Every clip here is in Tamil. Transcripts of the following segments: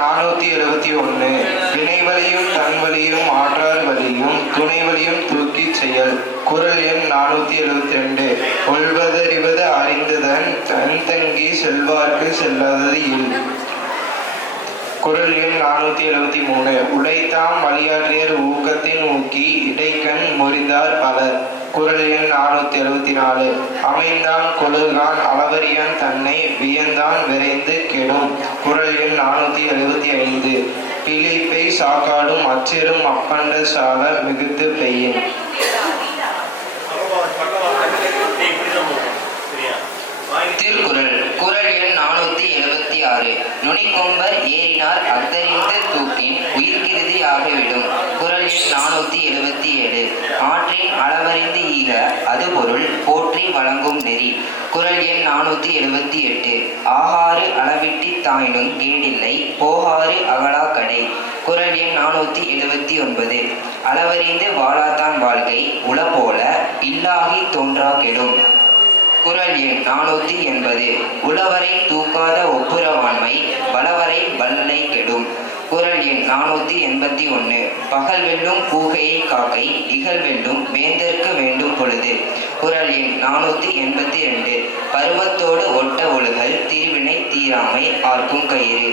471. வினைவலியும் தன்வலியும் ஆற்றார் வலியும் துணைவலியும் தூக்கி செயல். குறள் எண் 472. ஒல்வதறிவது அறிந்ததன் தன்தங்கி செல்வார்க்கு செல்லாதது இல். குறள் எண் 473. உடைத்தாம் வழியாற்றியர் ஊக்கத்தின் ஊக்கி இடைக்கண் முறிந்தார் பலர். குறள் எண் 474. அமைந்தான் கொழுகான் அளவறியான் தன்னை வியந்தான் விரைந்து கெடும். குறள் எண் 475. பிழைப்பை சாக்காடும் அச்சிரும் அப்பண்ட சால மிகுத்து பெய்யும். திருக்குறள். குறள் எண் 476. நுனிக்கொம்பர் ஏறினார் அத்தறிந்து தூக்கின் உயிர்கிருதி ஆகிவிடும். குறள் எண் 477. ஆற்றின் அளவறிந்து ஈக அது பொருள் போற்றி வழங்கும் நெறி. குறள் எண் 478. ஆகாறு அளவிட்டி தாயினும் கேடில்லை போகாறு அகலா கடை. குறள் எண் 479. அளவறிந்து வாழாத்தான் வாழ்க்கை உள போல இல்லாகி தோன்றா கெடும். குறள் எண் 480. உழவரை தூக்காத ஒப்புரவாண்மை வளவரை வல்லை கெடும். குறள் எண் 481. பகல் வெல்லும் கூகையை காக்கை இகழ் வெல்லும் வேந்தற்கு வேண்டும் பொழுது. குறள் எண் 482. பருவத்தோடு ஒட்ட ஒழுகல் தீர்வினை தீராமை ஆர்க்கும் கயிறு.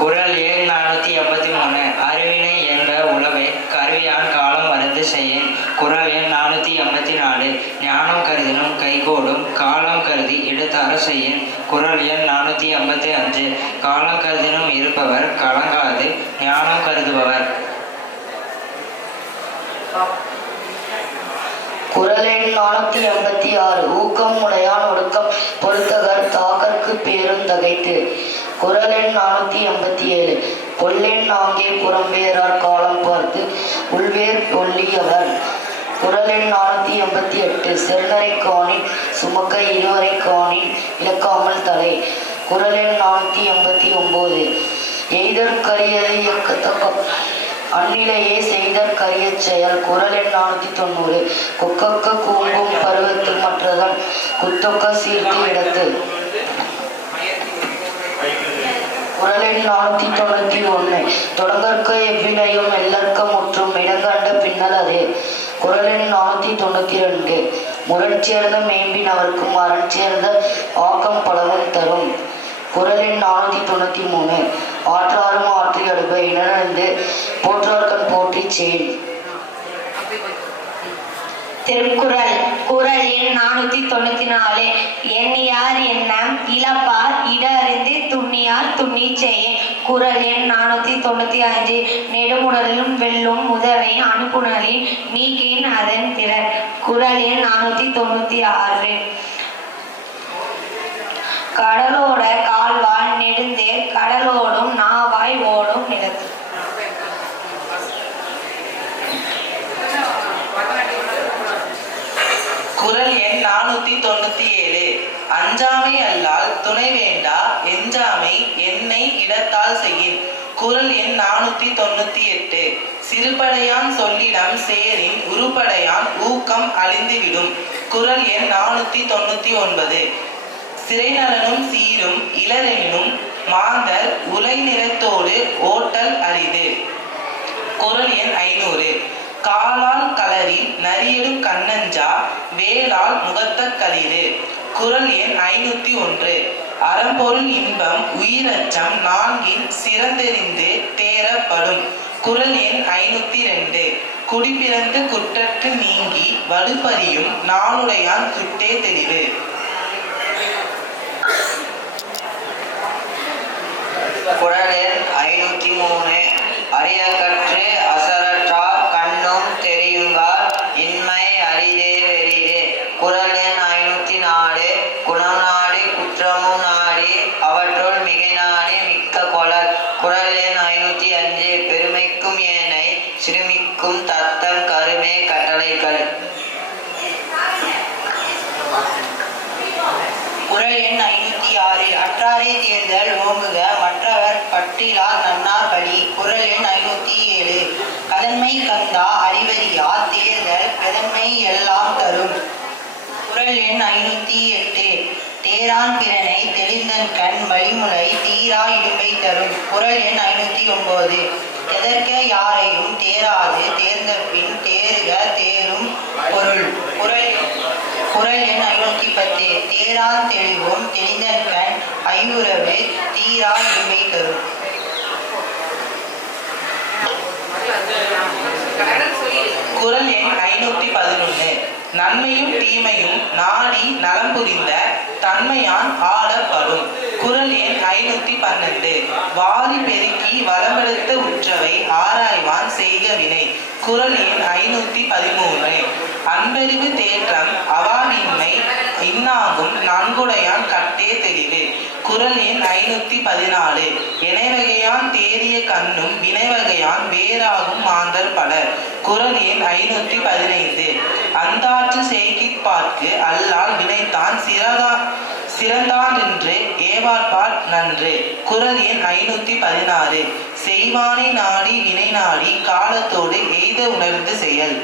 குறள் எண் 483. அறிவினை என்ப உளவை கருவியான் காலம் மருந்து செய்யின். குறள் எண் 484. ஞானம் கருதினும் கைகோடும் காலம் கருதி எடுத்தார செய்யின். குறள் எண் 485. காலம் கருதினும் இருப்பவர் கலங்காது ஞானம் கருதுபவர். குறள் எண் 486. ஊக்கம் உடையான் ஒடுக்கம் பொறுத்தகர் தாக்கற்கு பேரும் தகைத்து. குறள் எண் 487. கொள்ளெண் ஆங்கே புறம்பேறார் காலம் பார்த்து உள்வேர் ஒல்லியவர். குறள் எண் 488. செருநரை காணின் சுமக்க இருவரை காணின் இழக்காமல் தலை. குறள் எண் 489. எய்தற்கரியது இயக்கத்தக்க அந்நிலையே செய்தற்கரிய செயல். குறள் எண் 490. கொக்கக்க கூம்பும் பருவத்து மற்றதன் குத்தொக்க சீர்த்து இடத்து. குறள் எண் 491. தொடங்கற்க எவ்வினையும் எல்லற்க முற்றும் இடங்கண்ட பின்னல் அதே. குறள் எண் 492. முரண் சேர்ந்த மேம்பின் அவர்க்கும் அரண் சேர்ந்த ஆக்கம் பலவும் தரும். குறள் எண் 493. ஆற்றாரும் ஆற்றி அடுப்ப இணர்ந்து போற்றார்கண் போற்றி செயல். திருக்குறள். குறள் எண் 494. எண்ணியார் எண்ணம் இழப்பார் இடறிந்து துண்ணியார் துண்ணி செய்ய. குறள் எண் 495. நெடுமுடலும் வெல்லும் முதலை அனுப்புணரின் நீக்கின் அதன் திறன். குறள் எண் 496. கடலோட கால்வாய் நெடுந்தேர் கடலோடும் நாவாய் ஓடும் நிலத்து. குறள் எண் 497. அஞ்சாமை அல்லால் துணை வேண்டா எஞ்சாமை என்னை இடத்தால் செய்யின். குறள் எண் 498. சிறுபடையான் சொல்லிடம் சேரின் உருப்படையான் ஊக்கம் அழிந்துவிடும். குறள் எண் 499. சிறைநலனும் சீரும் இளரெனினும் மாந்தர் உலை நிறத்தோடு ஓட்டல் அரிது. குறள் எண் 500. காலால் களரில் நரியடும் கண்ணஞ்சா வேளால் முகத்த களிறு. குறள் எண் 501. அறம்பொருள் இன்பம் உயிரச்சம் நான்கின் சிறந்தெறிந்து தேரப்படும். குறள் எண் 502. குடிப்பிறந்து குற்றற்று நீங்கி வலுப்பறியும் நாளுடையான் சுட்டே தெளிவு. குறள் எண் 503. அறிய கற்று அசரற்றார் கண்ணும் தெரியுங்கார் இன்மை அரிதே வெறிதே. குறள் எண் 504. குணம் நாடி குற்றமும் நாடி அவற்றுள் மிகை நாடி மிக்க கொளல். குறள் எண் 505. பெருமைக்கும் ஏனை சிறுமிக்கும் தத்தம் கருமே கட்டளைகள். குறள் எண் 506. அற்றாரை தேர்தல் ஓங்குக மற்றவர் பற்றிலா நன்னார் பலி. குறள் எண் 507. கதன்மை கந்தா அறிவறியா தேர்தல் பெதன்மை எல்லாம் தரும். குறள் எண் 508. தேரான் பிறனை தெளிந்தன் கண் வழிமுறை தீரா இடும்பை தரும். குறள் எண் 509. எதற்க யாரையும் தேராது தேர்ந்த பின் தேறுக தேரும் பொருள். குறள் எண் 510. தேரான் தெளிவும் தெளிந்தன் கண் ஐயுறவு தீரா இடும்பை தரும். குறள் எண் 511. நன்மையும் தீமையும் நாடி நலம் புரிந்த தன்மையான் ஆடப்படும். குறள் எண் 512. வாரி பெருக்கி வளப்படுத்த உற்றவை ஆராய்வான் செய்க வினை. குறள் எண் 513. அன்பறிவு தேற்றம் அவாவின்மை இன்னாகும் நன்குடையான் கட்டே தெளிவு. குறள் எண் 514. இணைவகையான் தேறிய கண்ணும் வினைவகையான் வேறாகும் மாந்தர் பலர். குறள் எண் 515. அந்தாற்று செய்கிற்பார்க்கு அல்லால் வினைத்தான் சிறந்தான் என்று ஏவார்பால் நன்று. குறள் எண் 516. செய்வானை நாடி வினை நாடி காலத்தோடு எய்த உணர்ந்து செயல்.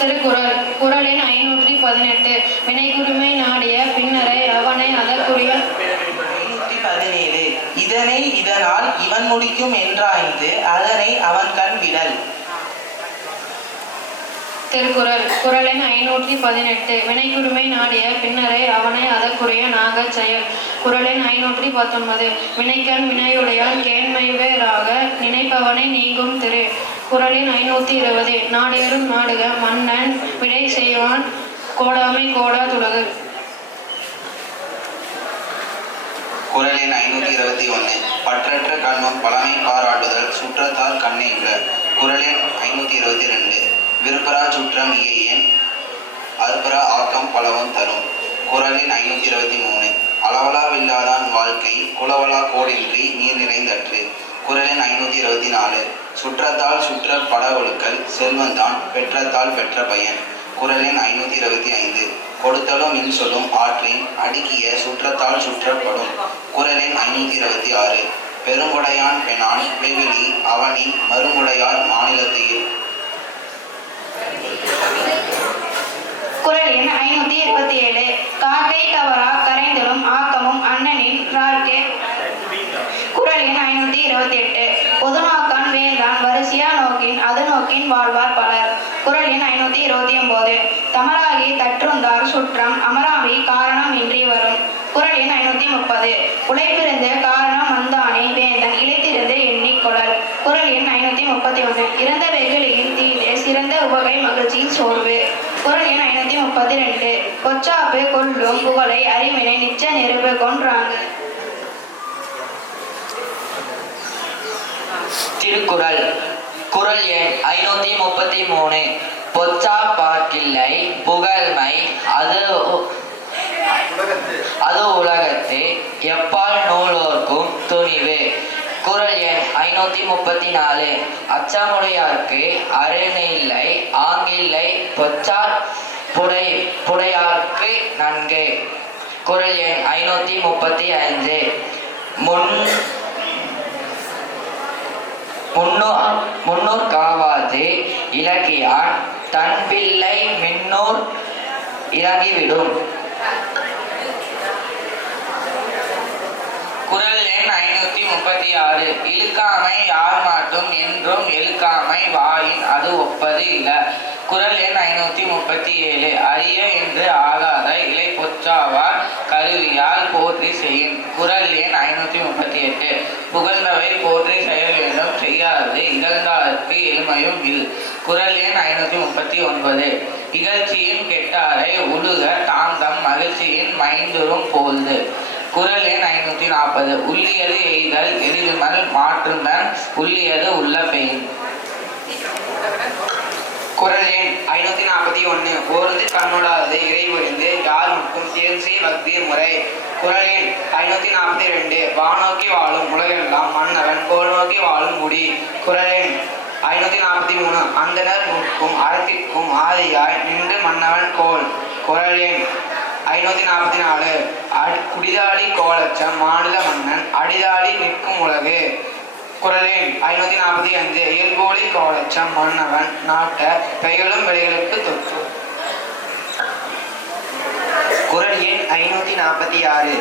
திருக்குறள். குறள் எண் 518. வினைக்குரிமை நாடிய பின்னரை அவனை அதற்குரிய. 517. இதனை இதனால் இவன் முடிக்கும் என்றாய்ந்து அதனை அவன் கண் விடல். திருக்குறள். குறள் எண் 518. வினைக்குரிமை நாடிய பின்னரை அவனை அதற்குரிய நாகச் செயல். குறள் எண் 519. வினைக்கண் வினையுடையான் கேண்மைவேறாக நினைப்பவனை நீங்கும் திரு. குறள் எண் 520. நாடேறும் நாடுக மன்னன் விடை செய்வான் கோடாமை கோடா துலகு. குறள் எண் 521. பற்றற்ற கண்ணும் பழமை பாராட்டுதல் சுற்றத்தால் கண்ணை உள. குறள் எண் 522. விருப்பரா சுற்றம் இயையேன் அற்பரா ஆக்கம் பலவும் தரும். குறள் எண் 523. அளவலாவில்லாதான் வாழ்க்கை குளவலா கோடின்றி நீர் நிறைந்தற்று. குறள் எண் 524. சுற்றத்தால் சுற்ற பட ஒழுக்கல் செல்வந்தான் பெற்றத்தால் பெற்ற பயன். குறள் எண் 525. கொடுத்தலும் இன்சொல்லும் ஆற்றின் அடுக்கிய சுற்றத்தால் சுற்றப்படும். குறள் எண் 526. பெருங்குடையான் பெணான் வெகுளி அவனி மறுமுடையார் மாநிலத்தில். குறள் எண் 527. காக்கை தவறா கரைந்தலும் ஆக்கமும் அண்ணனின் ரார்க்கே. குறள் எண் 528. பொதுநோக்கான் வேந்தான் வரிசையா நோக்கின் அது நோக்கின் வாழ்வார் பலர். குறள் எண் 529. தமராகி தற்றுந்தார் சுற்றம் அமராவி காரணம் இன்றி வரும். குறள் எண் 530. உழைப்பிருந்து காரணம் வந்தானே வேந்தன் இழைத்திருந்து எண்ணிக்கொள்ளல். குறள் எண் 531. இறந்த வெகுளியின் தீதே சிறந்த உவகை மகிழ்ச்சியின் சோர்வு. குறள் எண் 532. கொச்சாப்பு கொள்ளும் புகழை அறிவினை நிச்ச நெருப்பு கொன்றாங்க. திருக்குறள். குறள் எண் 533. பொச்சா பார்க்கில்லை புகழ்மை அது உலகத்து எப்பால் நூலோர்க்கும் துணிவு. குறள் எண் 534. அச்சமுடையார்க்கு அரணை ஆங்கில்லை பொச்சார் புடையார்க்கு நன்கு. குறள் எண் 535. முன்னூர் காவாது இலக்கியான் தன் பிள்ளை மின்னூர் இறங்கிவிடும். குறள் எண் 536. இழுக்காமை யார் மாட்டும் என்றும் எழுக்காமை வாயின் அது ஒப்பது இல்ல. குறள் எண் 537. அரிய என்று ஆகாத இலை பொச்சாவார் கருவியால் போற்றி செய்யும். குறள் எண் 538. புகழ்ந்தவை போற்றி செயல் வேண்டும் செய்யாது இகழ்ந்தார்க்கு எளிமையும் இல். குறள் எண் 539. இகழ்ச்சியின் கெட்டாரை உழுக தாந்தம் மகிழ்ச்சியின் மைந்துரும் போல்து. குறள் எண் 540. உள்ளியது எய்தல் எதிர்மல் மாற்றுந்தன் உள்ளியது உள்ள பெயின். குறள் எண் 541. ஓர்ந்து கண்ணுடாது இறை ஒழிந்து யார் மட்டும் தேர்ச்சி பக்தி முறை. குறள் எண் 542. வானோக்கி வாழும் உலகெல்லாம் மன்னவன் கோல் நோக்கி வாழும் முடி. குறள் எண் 543. அந்தனர் நூற்கும் அறத்திற்கும் ஆதியாய் நின்று மன்னவன் கோல். குறள் எண் 544. குடிதாடி கோலச்சம் மாநில மன்னன் அடிதாடி நிற்கும் உலகு. குறள் எண் 545. இயல்போடி கோலச்சம் மன்னவன் நாட்ட பெயரும் விலைகளுக்கு தொற்று. 546.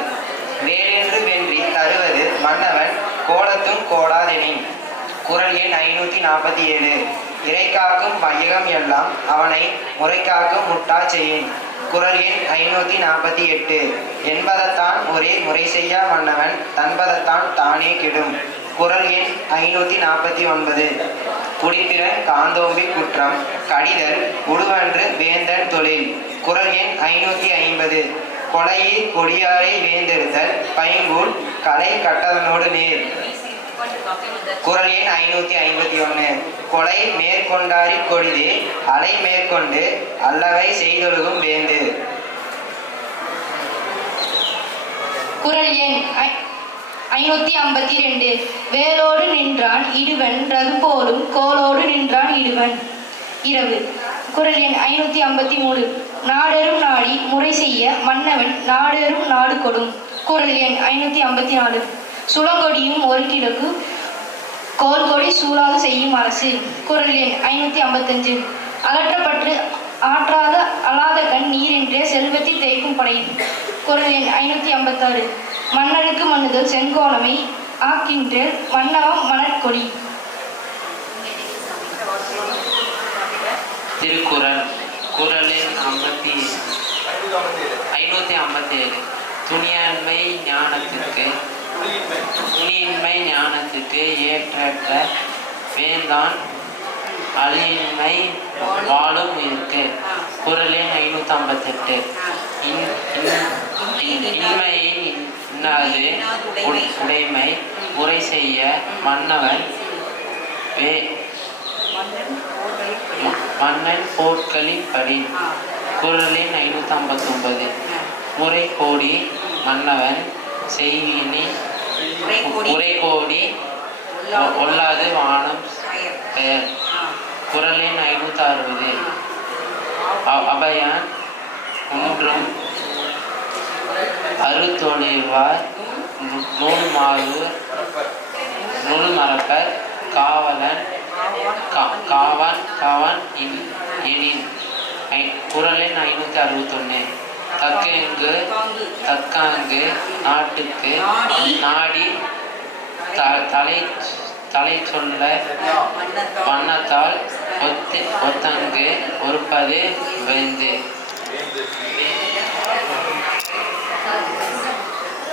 வேலென்று வென்றி தருவது மன்னவன் கோலத்தும் கோடாதெனின். குறள் எண் 547. இறைக்காக்கும் வையகம் எல்லாம் அவனை முறைக்காக்கும் முட்டா செய்யின். குறள் எண் 548. என்பதத்தான் ஒரே முறை செய்யா மன்னவன் தன்பதத்தான் தானே கெடும். குறள் எண் 549. குடிப்பிறன் காந்தோம்பி குற்றம் கடிதல் உடுவன்று வேந்தன் தொழில். குறள் எண் 550. கொலையீர் கொடியாரை வேந்தெடுத்தல் பைங்கூழ் கலை கட்டதனோடு நேர். குறள் எண் 551. கொலை மேற்கொண்டாரி கொடிது அலை மேற்கொண்டு அல்லவை செய்தொழுகும் வேந்து. குறள் எண் 552. வேலோடு நின்றான் இடுவன் ரகுபோலும் கோலோடு நின்றான் இடுவன் இரவு. குறள் எண் 553. நாடெரும் நாடி முறை செய்ய மன்னவன் நாடெரும் நாடு கொடும். குறள் எண் 554. சுளங்கொடியும் ஒரு கிழக்கு கோல்கொடி சூழாது செய்யும் அரசு. குறள் எண் 555. அகற்றப்பட்டு ஆற்றாத அலாத கண் நீரென்றே செல்வத்தில் தேய்க்கும் படை. குறள் எண் 556. மன்னருக்கு மன்னுதல் செங்கோலமை ஆக்கின்றேல் மன்னவம் மணற்கொடி. திருக்குறள். குறள் எண் 557. துணியின்மை ஞானத்துக்கு ஏற்றற்ற வேந்தான் அழியின்மை வாழும் இருக்கு. குறள் எண் 558. இன்மையின் இன்னாது உடைமை முறை செய்ய மன்னவன் மன்னன் போர்க்களின் படி. குறள் எண் 559. முறை கோடி மன்னவன் செய்வினின் முறை கோடி ஒல்லாது வானம் பெயர். குறள் எண் 560. அபயான் ஒன்றும் அறுத்தொழிவார் நூல் மறப்பர் காவலன் காவன் எனின். குறள் எண் 561. தக்காங்கு நாட்டுக்கு நாடி தலை சொல்ல வண்ணத்தால் ஒத்தங்கு ஒருப்பது வெந்து.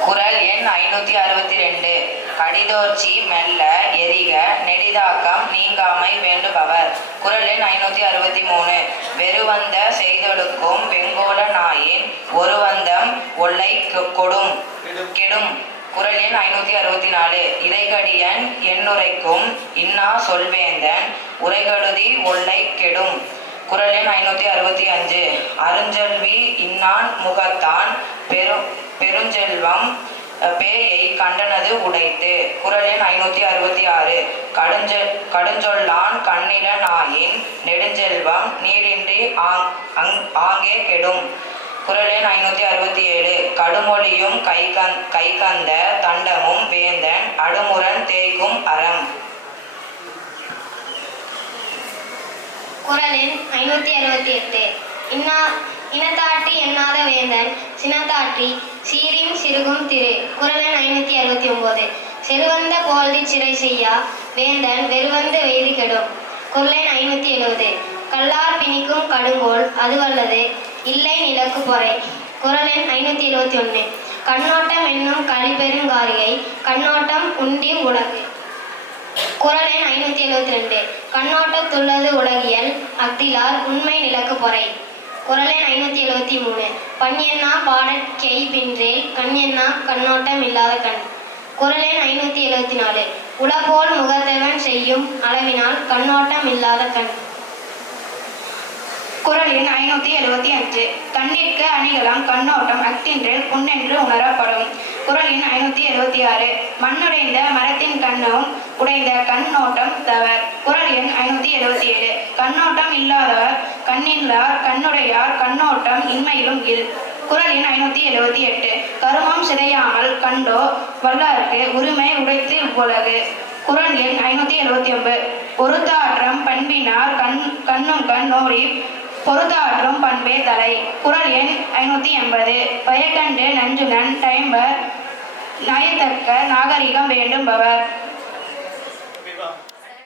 குறள் எண் 562. கடிதோர்ச்சி மெல்ல எரிக நெடிதாக்கம் நீங்காமை வேண்டுபவர். குறள் எண் 563. வெறுவந்த செய்தொடுக்கும் வெங்கோல நாயின் ஒருவந்தம் ஒல்லை கெடும். குறள் எண் 564. இறைகடியன் எண்ணுரைக்கும் இன்னா சொல்வேந்தன் உரைகடுதி ஒல்லை கெடும். குறள் எண் 565. அருஞ்செல்வி இன்னான் முகத்தான் பெருஞ்செல்வம் பேயை கண்டனது உடைத்து. குறள் எண் 566. கடுஞ்சொல்லான் கண்ணில நாயின் நெடுஞ்செல்வம் நீரின்றி ஆங்கே கெடும். குறள் எண் 567. கடுமொழியும் கைகந்த தண்டமும் வேந்தன் அடுமுரண் தேய்க்கும் அறம். குறள் எண் 568. இனத்தாற்றி எண்ணாத வேந்தன் சினத்தாற்றி சீரின் சிறுகும் திரு. குறள் எண் 569. செருவந்த போல்தி சிறை செய்யா வேந்தன் வெறுவந்த வெய்தி கெடும். குறள் எண் 570. கல்லார் பிணிக்கும் கடுங்கோல் அதுவல்லது இல்லை நிலக்கு பொறை. குறள் எண் 571. கண்ணோட்டம் என்னும் கழிபெருங்காரியை கண்ணோட்டம் உண்டி உலகு. குறள் எண் 572. கண்ணோட்டத்துள்ளது உலகியல் அக்திலார் உண்மை நிலக்கு பொறை. குறள் எண் 573. பண் எண்ணா பாடற் கெய்பின்றேல் கண் எண்ணா கண்ணோட்டம் இல்லாத கண். குறள் எண் 574. உலகோல் முகத்தவன் செய்யும் அளவினால் கண்ணோட்டம் இல்லாத கண். குறள் எண் 575. கண்ணிற்கு அணிகலம் கண்ணோட்டம் அக்தின்றேல் புண்ணென்று உணரப்படும். குறள் எண் 576. மண்ணுடைந்த மரத்தின் கண்ணும் உடைந்த கண்ணோட்டம் தவர். குறள் எண் 577. கண்ணோட்டம் இல்லாதவர் கண்ணில்லார் கண்ணுடையார் கண்ணோட்டம் இன்மையிலும் இரு. குறள் எண் 578. கருமம் சிதையாமல் கண்டோ வல்லார்க்கு உரிமை உடைத்து உலகு. குறள் எண் 579. ஒருத்தாற்றம் பண்பினார் கண்ணும் கண் நோடி பொறுத்தாற்றும் பண்பே தலை. குறள் எண் 580. பயக்கண்டு நஞ்சுடன் டைம்பர் நயத்தக்க நாகரிகம் வேண்டும்பவர்.